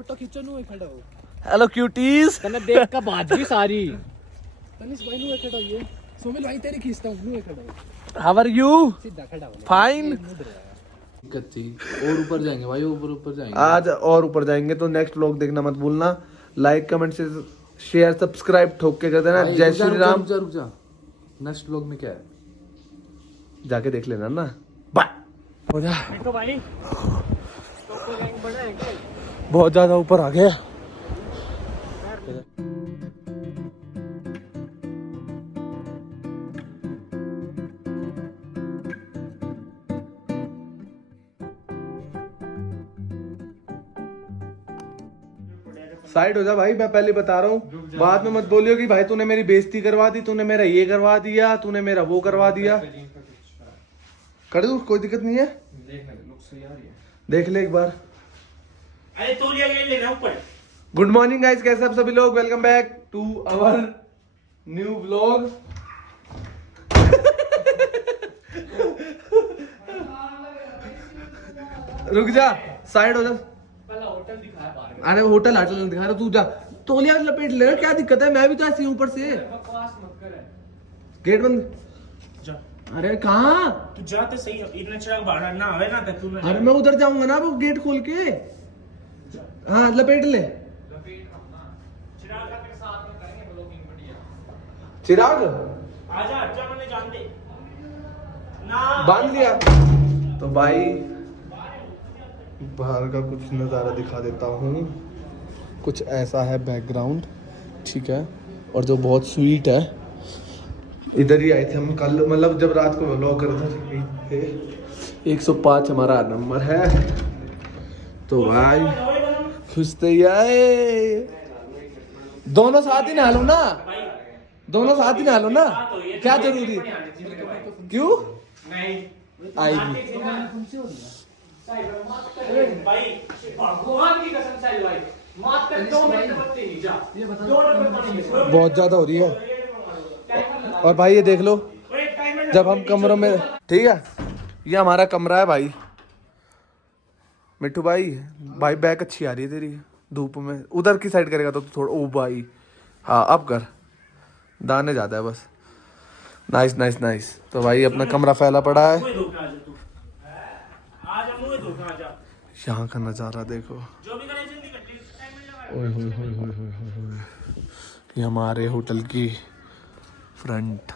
Photo खींचो नु खड़ा हो। Hello cuties. तने देख का बाज भी सारी। तनिष भाई नु खड़ा हो ये। सोमिल भाई तेरी खींचता हूं नु खड़ा हो। How are you? सीधा खड़ा हो। फाइन। कच्ची और ऊपर जाएंगे भाई, ऊपर जाएंगे आज और ऊपर जाएंगे तो नेक्स्ट व्लॉग देखना मत भूलना। लाइक कमेंट से शेयर सब्सक्राइब ठोक के कर देना। जय श्री राम। रुक जा। नेक्स्ट व्लॉग में क्या है जाके देख लेना ना। बाय। हो जा देखो भाई तो गैंग बड़ा है क्या? बहुत ज्यादा ऊपर आ गया। साइड हो जा भाई, मैं पहले बता रहा हूँ, बाद में मत बोलियो कि भाई तूने मेरी बेइज्जती करवा दी, तूने मेरा ये करवा दिया, तूने मेरा वो करवा दिया। कर दूं, कोई दिक्कत नहीं है। देख ले एक बार। अरे तौलिया ले लेना ऊपर। गुड मॉर्निंग गाइस, कैसे आप सभी लोग? Welcome back to our new vlog. रुक जा, साइड हो जा। होटल दिखाया बाहर। अरे होटल दिखा रहा, तू जा। तौलिया लपेट ले, क्या दिक्कत है? मैं भी तो ऐसी हूँ ऊपर से। बकवास मत कर। गेट बंद। जा अरे कहाँ? तू जाते सही इतना चिराग बाहर ना आवे ना तू ना। अरे मैं उधर जाऊंगा ना वो गेट खोल के। हाँ लपेट ले। चिराग के साथ में करेंगे ब्लॉगिंग बढ़िया। चिराग आजा अच्छा मैंने जान दे ना बांध लिया तो भाई बाहर का कुछ नज़ारा दिखा देता हूँ। कुछ ऐसा है बैकग्राउंड, ठीक है, और जो बहुत स्वीट है। इधर ही आए थे हम कल, मतलब जब रात को व्लॉग कर रहे थे। 105 हमारा नंबर है। तो भाई खुश तो आए, दोनों साथ ही नहा लो ना, दोनों साथ ही नहा लो ना। क्या जरूरी? क्यों नहीं आएगी? भाई भगवान की कसम से भाई माफ कर 2 मिनट बत्ती नहीं जा। ये बता 2 मिनट पानी बहुत ज्यादा हो रही है। और भाई ये देख लो, जब हम कमरों में, ठीक है, ये हमारा कमरा है भाई। मिट्टू भाई, भाई बैक अच्छी आ रही है तेरी धूप में। उधर की साइड करेगा तो थोड़ा, ओ भाई हाँ अब कर, दाने ज्यादा है बस। Nice nice nice. तो भाई अपना कमरा फैला पड़ा है। यहाँ का नज़ारा देखो। जो भी करे जल्दी कर टाइम मिल ओए होए होए होए होए होए होए। ये हमारे होटल की फ्रंट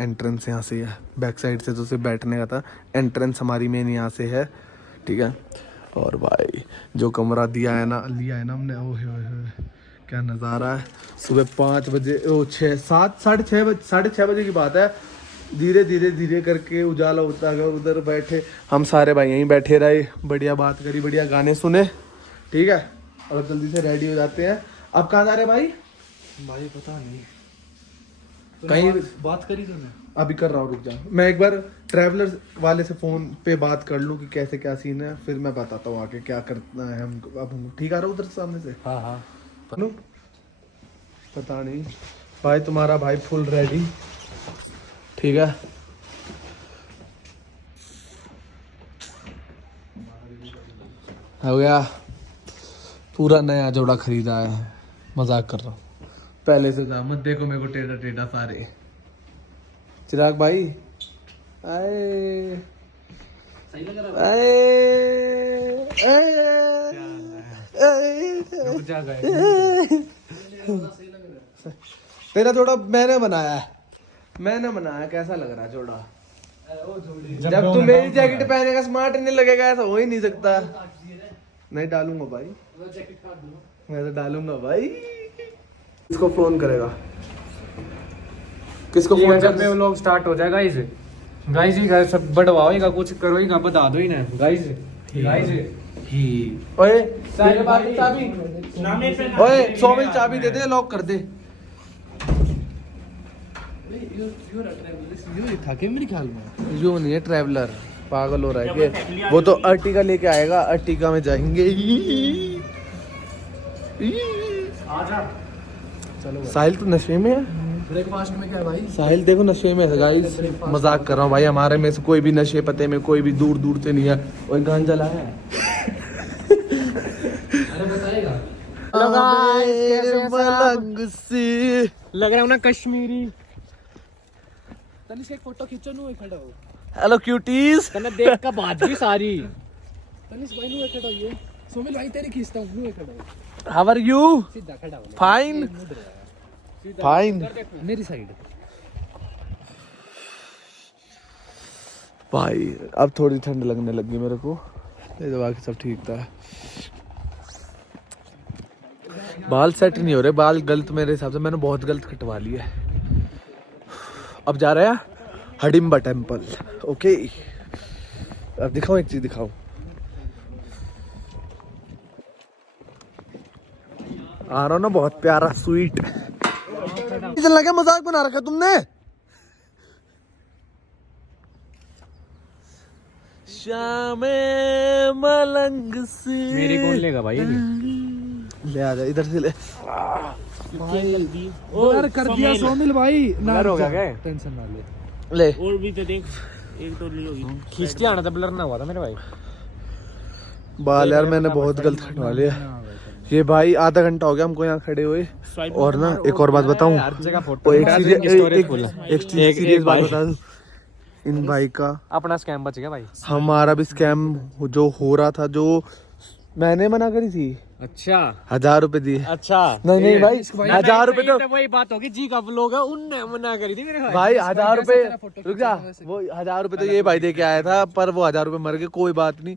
एंट्रेंस यहाँ से है। बैक साइड से तो सिर्फ बैठने का था, एंट्रेंस हमारी मेन यहाँ से है, ठीक है। और भाई जो कमरा लिया है ना हमने, ओए होए होए क्या नज़ारा है। सुबह 5 बजे, ओ 6 7 साढ़े छः बजे की बात है। धीरे करके उजाला होता गया। उधर बैठे हम सारे भाई, यहीं बैठे रहे, बढ़िया बात करी, बढ़िया गाने सुने, ठीक है। और जल्दी से रेडी हो जाते हैं। अब कहाँ जा रहे भाई? भाई पता नहीं कहीं बात करी तूने? अभी कर रहा हूँ, रुक जा। मैं एक बार ट्रैवलर वाले से फ़ोन पे बात कर लूँ कि कैसे क्या सीन है, फिर मैं बताता हूँ आगे क्या करना है हमको। अब हम ठीक आ रहा हूँ उधर सामने से। हाँ हाँ पता नहीं भाई, तुम्हारा भाई फुल रेडी, ठीक है। हो गया, पूरा नया जोड़ा खरीदा है। मजाक कर रहा हूँ, पहले से था। मत देखो मेरे को टेढ़ा टेढ़ा सारे। चिराग भाई आए सही लग रहा आए तेरा जोड़ा मैंने बनाया है, मैंने बनाया। कैसा लग रहा है जोड़ा? जब तू मेरी जैकेट पहनेगा स्मार्ट नहीं लगेगा, ऐसा हो ही नहीं सकता। नहीं डालूंगा भाई, मैं तो डालूंगा भाई। किसको फोन करेगा? किसको फोन जब में व्लॉग स्टार्ट हो जाएगा इसे गाइस ही गाइस सब बढ़वाओगा, कुछ करो ही ना, बता दो ही ना गाइस ही। ओए चाबी, ओए सोमिल चाबी दे दे, लॉक कर दे। था क्या मेरे ख्याल में? जो नहीं है ट्रैवलर, पागल हो रहा है कि वो तो अर्टिगा लेके आएगा, अर्टिगा में जाएंगे। आजा चलो। साहिल तो नशे में है। ब्रेकफास्ट में क्या है भाई? साहिल देखो नशे में है गाइस, मजाक कर रहा हूँ भाई। हमारे में से कोई भी नशे पते में कोई भी दूर से नहीं है। और गांजा लाया है। मलंग सी लग रहा हूँ ना कश्मीरी। तनिष्क एक फोटो खींचो नु खड़ा हो। Hello cuties. कन्ना देख का बात भी सारी। तनिष्क भाई नु खड़ा हो। सोमिल भाई तेरी खींचता हूं नु खड़ा हो। How are you? सीधा खड़ा हो। Fine fine. मेरी साइड। भाई अब थोड़ी ठंड लगने लगी मेरे को, ये तो बाकी सब ठीक था। बाल सेट नहीं हो रहे, बाल गलत मेरे हिसाब से मैंने बहुत गलत कटवा लिए। अब जा रहे हैं हडिम्बा टेम्पल। ओके अब दिखाओ, एक चीज दिखाओ। आ रहा ना बहुत प्यारा स्वीट। चलना क्या मजाक बना रखा तुमने? शामे मलंग सी मेरी कौन लेगा भाई अभी? ले आ जा इधर से ले। यार कर दिया सोमिल भाई। ब्लर हो गया क्या? टेंशन ना ले। ले और भी तो देख, एक तो ली होगी। खींचते आना था, ब्लर ना हुआ था मेरे भाई। बाल यार मैंने बहुत गलत कटवा लिया। ये भाई आधा घंटा हो गया हमको यहाँ खड़े हुए। और ना एक और बात बताऊं, हर जगह फोटो एक एक सीरियस बात बता दूं, इन भाई का अपना स्कैम बच गया भाई। हमारा भी स्कैम जो हो रहा था, जो मैंने मना करी थी। अच्छा 1000 रुपए दिए। अच्छा नहीं भाई 1000 रुपए तो वही बात होगी जी का लोग है उनने मना करी थी मेरे भाई। भाई 1000 रुपए रुक जा, वो 1000 रुपए तो ये भाई दे के आया था, पर वो 1000 रुपए मर गए, कोई बात नहीं।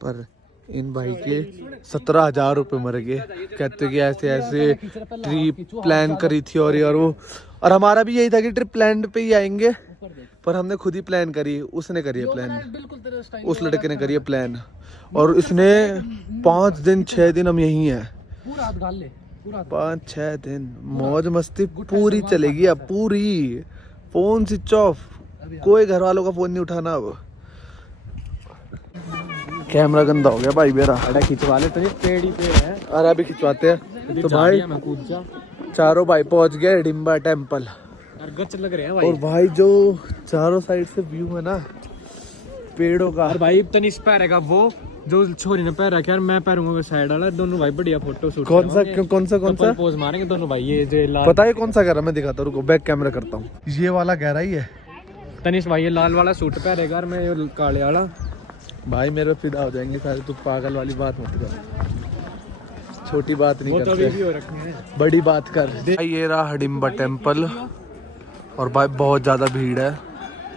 पर इन भाई के 17,000 रुपए मर गए। कहते कि ऐसे ऐसे ट्रिप प्लान करी थी और ये और वो, और हमारा भी यही था कि ट्रिप प्लान पे ही आएंगे, पर हमने खुद ही प्लान करी। उसने करी है प्लान, उस लड़के ने करी है प्लान, और इसने 5 दिन 6 दिन हम यहीं हैं। पूरा हाथ गाल ले, पूरा 5-6 दिन मौज मस्ती पूरी चलेगी अब, पूरी। फोन स्विच ऑफ, कोई घर वालों का फोन नहीं उठाना अब। कैमरा गंदा हो गया भाई मेरा। अरे खिंचवा ले तो पेड़ ही पेड़ है। अरे अभी खिंचवाते हैं। तो भाई मैं कूद जा चारों भाई पहुंच गए हिडिम्बा टेम्पल। यार गच लग रहे हैं भाई। और भाई जो चारों साइड से व्यू है ना पेड़ों का। और भाई तनिष्क पैरेगा वो जो छोरी ने पैर रखा, यार मैं पैरूंगा साइड वाला। दोनों भाई बढ़िया फोटो शूट कौन सा पोज मारेंगे दोनों भाई। ये जो लाल, पता है कौन सा कह रहा, मैं दिखाता हूँ, रुको बैक कैमरा करता हूँ। ये वाला गहरा ही है। तनिष्क भाई ये लाल वाला सूट पैरेगा और मैं ये काले वाला। भाई मेरे फिदा हो जाएंगे सारे, तू पागल वाली बात मत कर, छोटी बात नहीं वो तो अभी भी करते, हो रखे हैं। बड़ी बात कर। ये रहा हिडिम्बा टेम्पल, और भाई बहुत ज्यादा भीड़ है,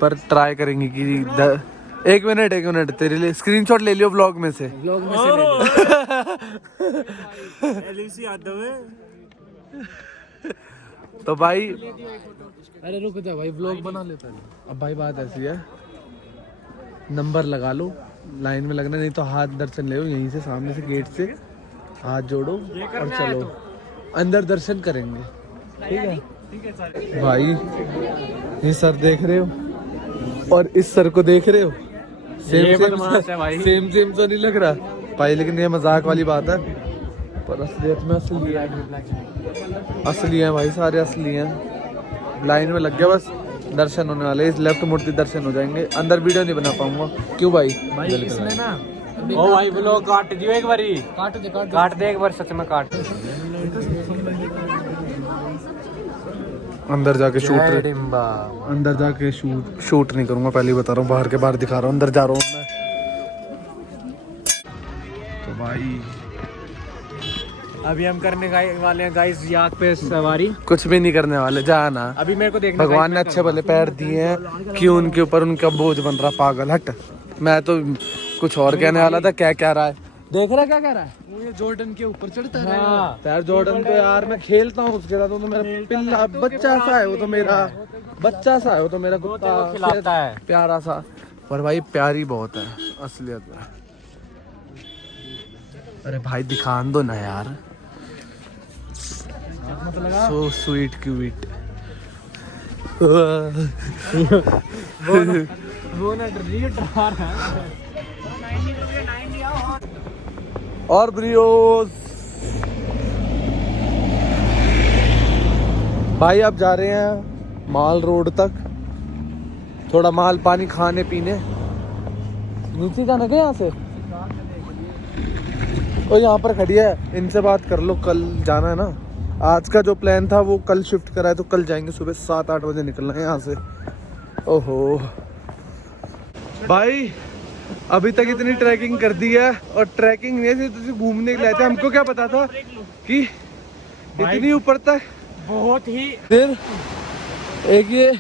पर ट्राई करेंगे कि एक मिनट तेरे लिए स्क्रीनशॉट ले लियो व्लॉग में से। व्लॉग में से ले लो। एलईसी यादव है। तो भाई अरे रुक जा भाई, व्लॉग बना ले पहले। अब भाई बात ऐसी है, नंबर लगा लो, लाइन में लगना, नहीं तो हाथ दर्शन ले लो यहीं से, सामने से गेट से हाथ जोड़ो और चलो अंदर दर्शन करेंगे। ठीक है भाई, ये सर देख रहे हो और इस सर को देख रहे हो, सेम तो नहीं लग रहा भाई, लेकिन ये मजाक वाली बात है, पर असलियत में असली है भाई, सारे असली हैं। लाइन में लग गया, बस दर्शन होने वाले, इस लेफ्ट मूर्ति दर्शन हो जाएंगे। अंदर वीडियो नहीं बना पाऊंगा, क्यों भाई? इसमें ना ओ भाई व्लॉग काट दियो एक बारी, काट दे एक बार, सच में काट। अंदर जाके शूट नहीं करूंगा, पहले ही बता रहा हूँ, बाहर के बाहर दिखा रहा हूँ, अंदर जा रहा हूँ मैं। तो भाई अभी हम करने वाले हैं गाइस याक पे सवारी। कुछ भी नहीं करने वाले, जाना। अभी मेरे को देखना, भगवान ने अच्छे भले पैर दिए हैं, क्यों उनके ऊपर उनका बोझ बन रहा, पागल हट। मैं तो कुछ और कहने वाला था, क्या कह रहा है, देख रहा क्या कह रहा है? वो ये जॉर्डन के ऊपर चढ़ता है। यार जॉर्डन तो यार मैं खेलता हूँ उसके साथ, वो तो मेरा पिल्ला बच्चा सा है, वो तो मेरा बच्चा सा है, वो तो मेरा कुत्ता खिलाता है प्यारा सा, पर भाई प्यारी बहुत है असलियत में। अरे भाई दिखान दो ना यार, सो स्वीट क्यूट। वो ना डरा रहा है। और ब्रियोस भाई अब जा रहे हैं माल रोड तक, थोड़ा माल पानी खाने पीने। नीचे जाना क्या यहाँ से? और यहाँ पर खड़ी है, इनसे बात कर लो, कल जाना है ना। आज का जो प्लान था वो कल शिफ्ट करा है, तो कल जाएंगे, सुबह 7-8 बजे निकलना है यहाँ से। ओहो भाई, अभी तक इतनी ट्रैकिंग कर दी है, और ट्रैकिंग नहीं थी तो घूमने के लिए थे। हमको क्या पता था कि इतनी ऊपर तक। बहुत ही फिर एक ये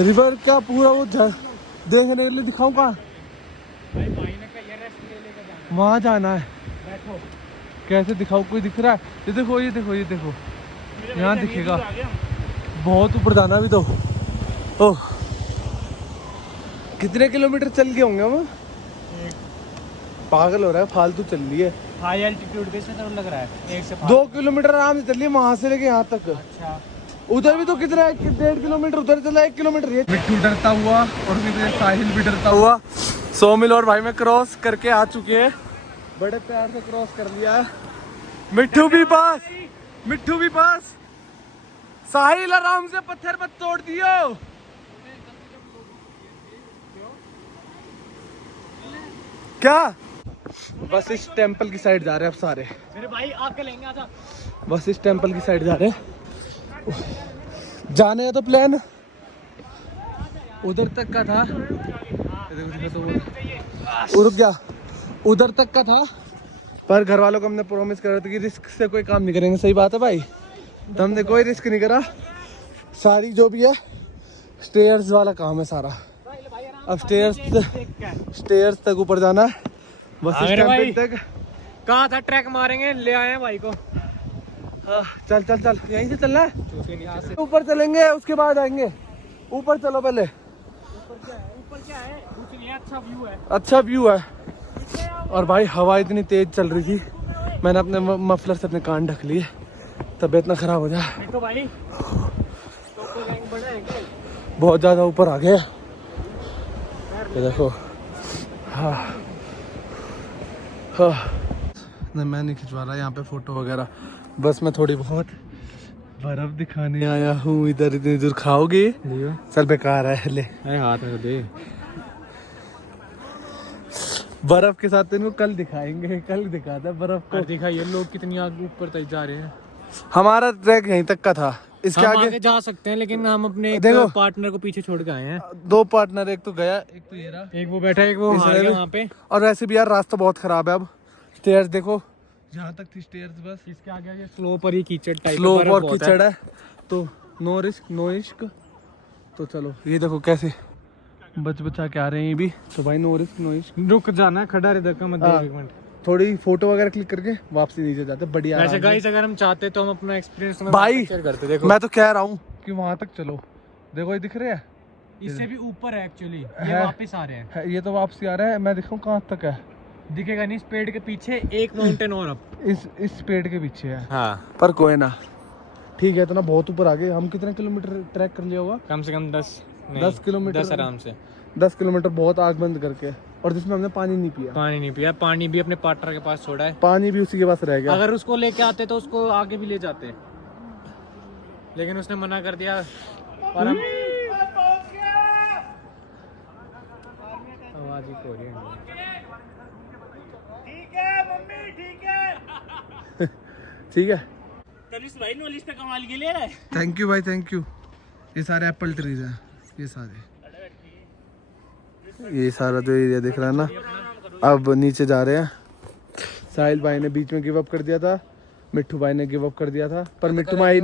रिवर का पूरा वो देखने के लिए दिखाऊं कहाँ, वहाँ जाना है। कैसे दिखाऊं, कोई दिख रहा है? ये देखो, ये देखो, ये देखो, यहाँ दिखेगा। बहुत ऊपर जाना अभी तो। ओह, कितने किलोमीटर चल गए होंगे हम? पागल हो रहा है, फालतू चल रही है। हाई एल्टीट्यूड पे तो लग रहा है 1 से 2 किलोमीटर आराम से चल रही है, वहां से लेके यहाँ तक। अच्छा, उधर भी तो कितना है, 1.5 किलोमीटर उधर चला, 1 किलोमीटर। ये मिट्टू डरता हुआ और फिर साहिल भी डरता हुआ 100 मील और भाई में क्रॉस करके आ चुके हैं। बड़े प्यार से क्रॉस कर लिया है। मिट्टू भी पास, मिट्टू भी पास। साहिल आराम से पत्थर मत तोड़ दियो। क्या? बस इस टेंपल की साइड जा रहे हैं अब सारे। मेरे भाई आके लेंगे, आजा। बस इस टेंपल की साइड जा रहे हैं। जाने का तो प्लान उधर तक का था, रुक गया, उधर तक का था, पर घर वालों को हमने प्रॉमिस करा था कि रिस्क से कोई काम नहीं करेंगे। सही बात है भाई, तो हमने कोई रिस्क नहीं करा। सारी जो भी है स्टेयर्स वाला काम है सारा। अब स्टेयर्स तक ऊपर जाना है, बस इस टेंपल तक। कहा था ट्रैक मारेंगे, ले आए हैं भाई को। हाँ, चल चल चल, यहीं से चलना है। ऊपर चलेंगे, उसके बाद आएंगे। ऊपर चलो पहले। ऊपर क्या है? कुछ नहीं है, अच्छा व्यू है। अच्छा व्यू है। और भाई हवा इतनी तेज चल रही थी, मैंने अपने मफलर से अपने कान ढक लिए, तबीयत ना खराब हो जाए। देखो भाई, तो रैंक बड़ा है क्या? बहुत ज्यादा ऊपर आ गए। ये देखो। हाँ हाँ, नहीं मैं नहीं खिंचवा रहा यहाँ पे फोटो वगैरह, बस मैं थोड़ी बहुत बर्फ दिखाने आया हूँ। इधर इतनी दूर खाओगे? चल बेकार है, ले हाथ में दे। बर्फ के साथ तेरे को कल दिखाएंगे, कल दिखाता है बर्फ को। दिखाइए लोग कितनी आगे ऊपर तक जा रहे हैं। हमारा ट्रैक यहीं तक का था, इसके हम आगे आगे जा सकते हैं, लेकिन हम अपने देखो, पार्टनर को पीछे छोड़ के आए हैं। 2 पार्टनर, एक तो गया, एक तो ये रहा, एक वो बैठा है, एक वो हार गया वहाँ पे। और वैसे भी यार रास्ता बहुत खराब है। अब स्टेयर्स देखो, जहाँ तक थी स्टेयर्स, बस इसके आगे स्लोप और ये कीचड़ टाइप, स्लोप और कीचड़ है, तो नो रिस्क नो इश्क। तो चलो ये देखो कैसे बचा के आ रहे हैं ये भी, तो भाई नो रिस्क नो इश्क। रुक जाना है, खड़ा रह धक्का मत दे, 1 मिनट। थोड़ी फोटो वगैरह क्लिक करके वापसी नीचे जाते, बढ़िया। वैसे गाइस अगर हम चाहते तो हम अपना एक्सपीरियंस भाई शेयर करते। देखो मैं तो कह रहा हूँ कि वहां तक चलो, देखो ये दिख रहे हैं, इससे भी ऊपर है एक्चुअली, ये है। वापस आ रहे हैं। ये तो वापसी आ रहा है, मैं दिखाऊं कहाँ तक है? दिखेगा नहीं, इस पेड़ के पीछे एक माउंटेन और अब इस पेड़ के पीछे है। हाँ, पर कोई ना, ठीक है, इतना बहुत ऊपर आ गए। हम कितने किलोमीटर ट्रैक कर लिया होगा? कम से कम 10 किलोमीटर 10 आराम से। 10 किलोमीटर बहुत आग बंद करके, और जिसमें हमने पानी नहीं पिया। पानी नहीं पिया, पानी भी अपने पार्टनर के पास छोड़ा है। पानी भी उसी के पास रह गया। अगर उसको लेके आते तो उसको आगे भी ले जाते, लेकिन उसने मना कर दिया। और हम आवाज ही हो रही है। ठीक है, तनिष भाई नॉलेज पे कमाल के लिए है। थैंक यू भाई, थैंक यू। ये सारे एप्पल ट्रीज हैं, ये सारा जो एरिया दिख रहा है ना। अब नीचे जा रहे हैं। साहिल भाई ने बीच में गिव अप कर दिया था, मिट्टू भाई ने गिव अप कर दिया था, पर मिट्टू भाई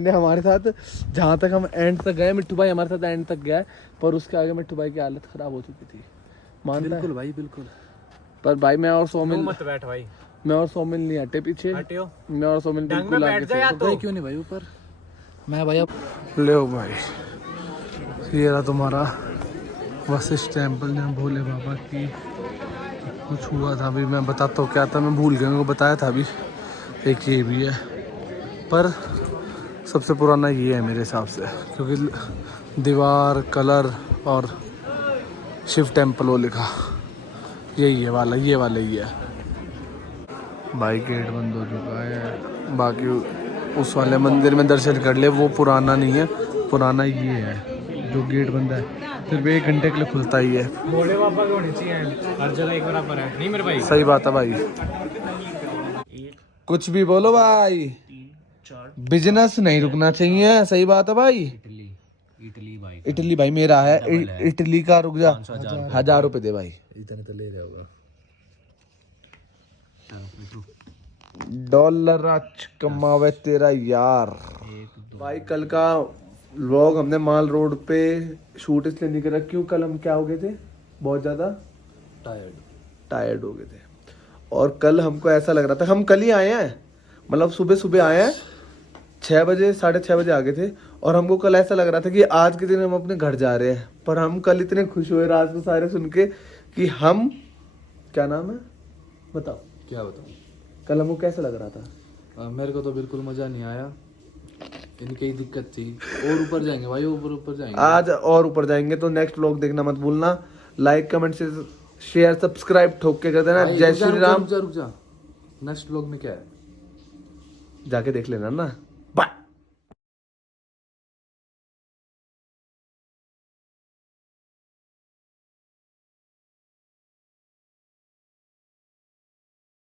ने हमारे साथ, जहाँ तक हम एंड तक गए, मिट्टू भाई हमारे साथ एंड तक गया, पर उसके आगे मिट्टू भाई की हालत खराब हो चुकी थी। मानता है? भाई बिल्कुल। पर भाई मैं और सोमिल, मत बैठ भाई, मैं और सोमिल नहीं हटे पीछे, हटियो। मैं और सोमिल बिल्कुल आगे थे। तो क्यों नहीं भाई ऊपर, मैं भाई अब ले भाई, ये रहा तुम्हारा वशिष्ठ टेम्पल, जहाँ भोले बाबा की कुछ हुआ था। अभी मैं बताता हूँ क्या था, मैं भूल गया, मेरे को बताया था अभी। एक ये भी है, पर सबसे पुराना ये है मेरे हिसाब से, क्योंकि दीवार कलर और शिव टेम्पल वो लिखा, यही है वाला, ये वाला ही है भाई। गेट बंद हो चुका है, बाकी उस वाले मंदिर में दर्शन कर ले, वो पुराना नहीं है, पुराना ये है जो गेट बंद है, सिर्फ 1 घंटे के लिए खुलता ही है। भोले बाबा के होने चाहिए हर जगह एक बराबर है, नहीं मेरे भाई? सही बात है भाई। कुछ भी बोलो भाई, बिजनेस नहीं रुकना चाहिए। सही बात है भाई। इटली भाई, इटली भाई मेरा है। इटली का रुक जा, 1000 रुपए दे भाई। इतने तो ले रहे होगा। डॉलर आज कमावे तेरा यार। भाई कल का व्लॉग हमने माल रोड पे शूट इसलिए नहीं करा, क्यों कल हम क्या हो गए थे, बहुत ज्यादा टायर्ड हो गए थे। और कल हमको ऐसा लग रहा था, हम कल ही आए हैं, मतलब सुबह सुबह आए हैं, 6 बजे 6:30 बजे आ गए थे। और हमको कल ऐसा लग रहा था कि आज के दिन हम अपने घर जा रहे हैं। पर हम कल इतने खुश हुए रात को सारे सुन के कि हम, क्या नाम है बताओ, क्या बताऊं, कल हमको कैसा लग रहा था। मेरे को तो बिल्कुल मजा नहीं आया, इनकी ही दिक्कत थी। और ऊपर जाएंगे भाई, ऊपर जाएंगे आज और ऊपर जाएंगे। तो नेक्स्ट व्लॉग देखना मत भूलना। लाइक कमेंट से शेयर सब्सक्राइब ठोक के कर देना। भाई, जय रुक जा, श्री राम। रुक जा। नेक्स्ट व्लॉग में क्या है जाके देख लेना ना। बाय।